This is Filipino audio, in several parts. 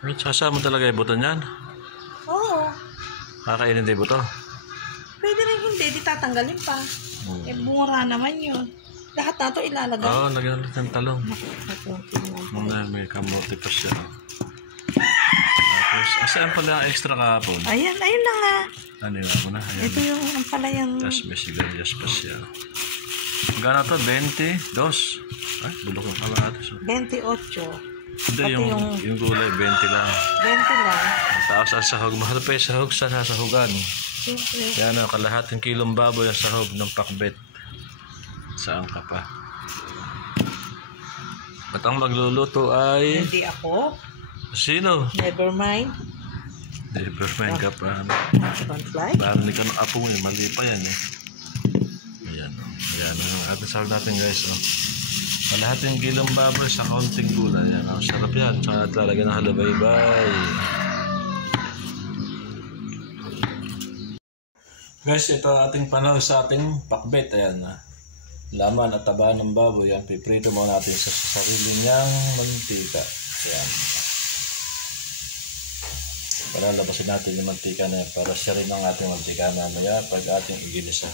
Sasama mo talaga yung buto niyan? Oo. Kakainin din buto? Pwede rin hindi, di tatanggalin pa. Eh, bunga naman yun. Lahat na ito ilalagay. Oo, lagyan ulit ng talong. May kamote pa siya. Tapos, saan pala extra kahapon? Ayun na nga. Ano mo na? Ayan. Ito yung ang pala yung... Tapos may sigarilyas pa siya. Gana to? 22? Ay, bulok ng kalahatis. 28. Hindi, yung gulay, 20 lang. 20 lang. Tapos ang sahog, mahal pa yung sahog sa sasahugan. Siyempre. Yan o, kalahating kilong baboy ang sahog ng pakbet. Saan ka pa? At ang magluluto ay... Hindi ako. Sino? Never mind. Never mind ka pa. Don't fly. Bahan ka ng apo mo, mali pa yan eh. Ayan o. Ayan o. Ating sahog natin guys o. Kalahating kilong baboy sa kaunting gulay. Ayan o. Sarap yan. Tsaka talaga ng halabaybay. Guys, ito ating panahon sa ating pakbet. Ayan na. Laman at taba ng baboy. Yan, piprito mo natin sa sarili niyang mantika. Ayan. Para labasin natin yung mantika na yan. Para siya rin ang ating mantika mamaya pag ating iginisa.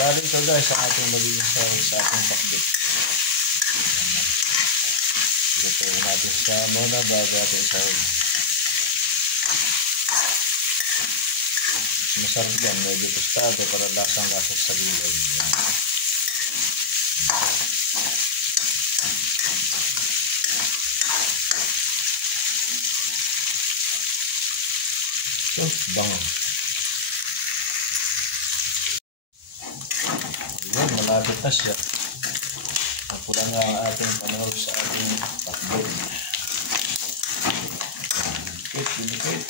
Galing ito guys sa ating magiging sahog sa ating pakbet. Ito natin sa muna bago ating sahog. Masarap yan, medyo tostado para lasang-lasa sa gulay. So, bango. Ayan, malapit na siya. Napula nga ang ating panahon sa ating pakbet. Bilikit.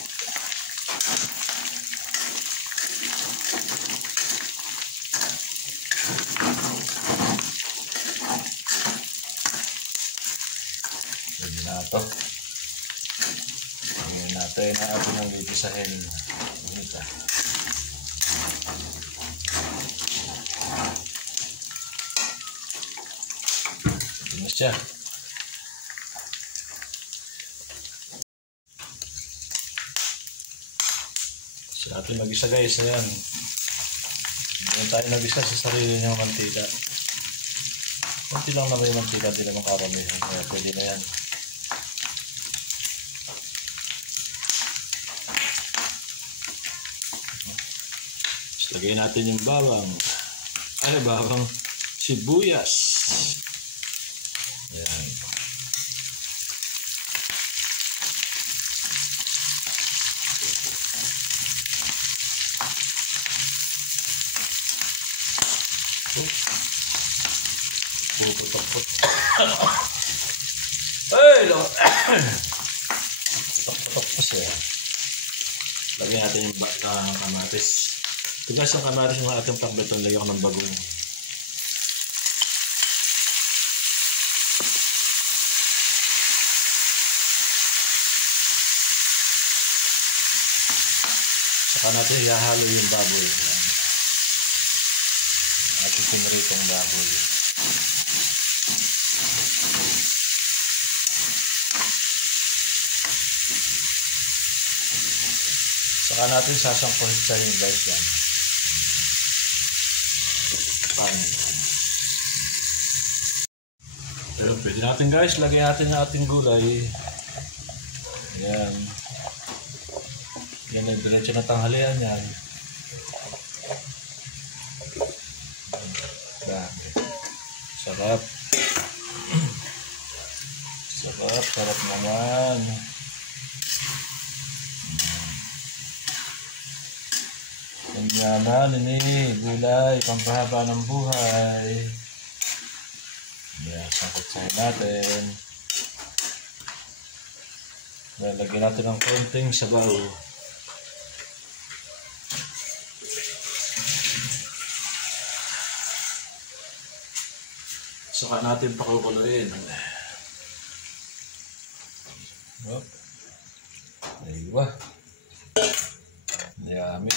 Pwede na ito. Tingnan natin na ating ang gigisahin. Ito. Siya. Sa ating mag-isa guys, ayan. Hindi tayo nag-isa sa sarili niyang mantika. Kunti lang naman yung mantika, hindi naman karamihan. Kaya pwede na yan. Tapos lagay natin yung bawang. Ay, bawang sibuyas. Ayan. Puputok-putok. Ay! Putok-putok po siya. Lagyan natin yung kamatis. Tugas ang kamatis ng ating pakbeton. Lagyan ko ng bagong. Saka natin ihahalo yung baboy. Ating pinritong baboy. Saka natin sasangkuhin sa yung guys yan. Pan. Pero pwede natin guys, lagyan natin yung ating gulay. Ayan. Yan ang diretso na tanghalian yan. Dami. Sarap. Sarap naman. Ganyanan ini, gulay, pampahaba ng buhay. Yan, sangkot-sangkot natin. Lalagyan natin ng konting sabaw. Saka natin pakukuluin. Hop. Aywa. Yummy.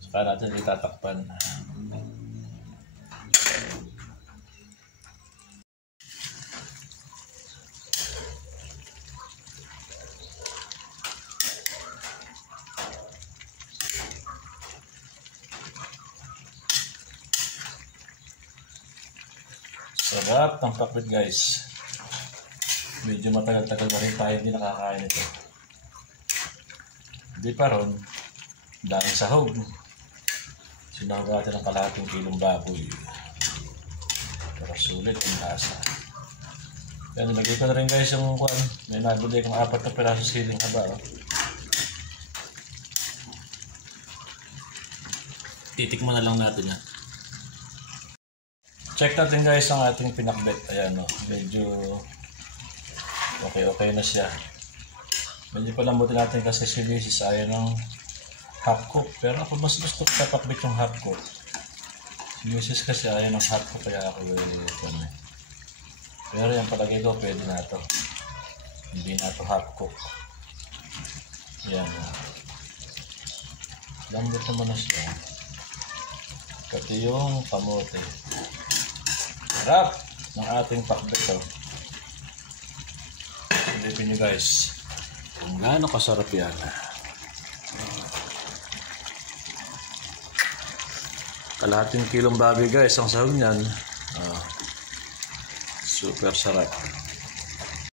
Saka natin itatakpan. Sarap ng pakbet guys. Medyo matagal-tagal na rin tayo hindi nakakain ito. Hindi pa ron, dahil sahog. Sinahog natin ng kalahating kilong baboy. Para sulit ang lasa. Yan, nilagay ko na rin guys yung kwan. May nabili kong 4 na piraso siling haba. Oh. Titikman na lang natin yan. Check natin guys ang ating pinakbet. Ayan o, medyo okay na siya. Medyo palambutin natin kasi si Mrs. ayaw ng half cook. Pero ako mas gusto ko kapakbet yung half cook. Si Mrs. kasi ayaw ng half cook kaya ako ito na. Pero yung palagay ko pwede na ito. Hindi na ito half cook. Ayan o. Lambot naman na siya. Pati yung kamote. Sarap ng ating pakbet. Silipin nyo guys kung gaano kasarap yan. Kalahating kilong baboy guys ang sahog niyan. Super sarap.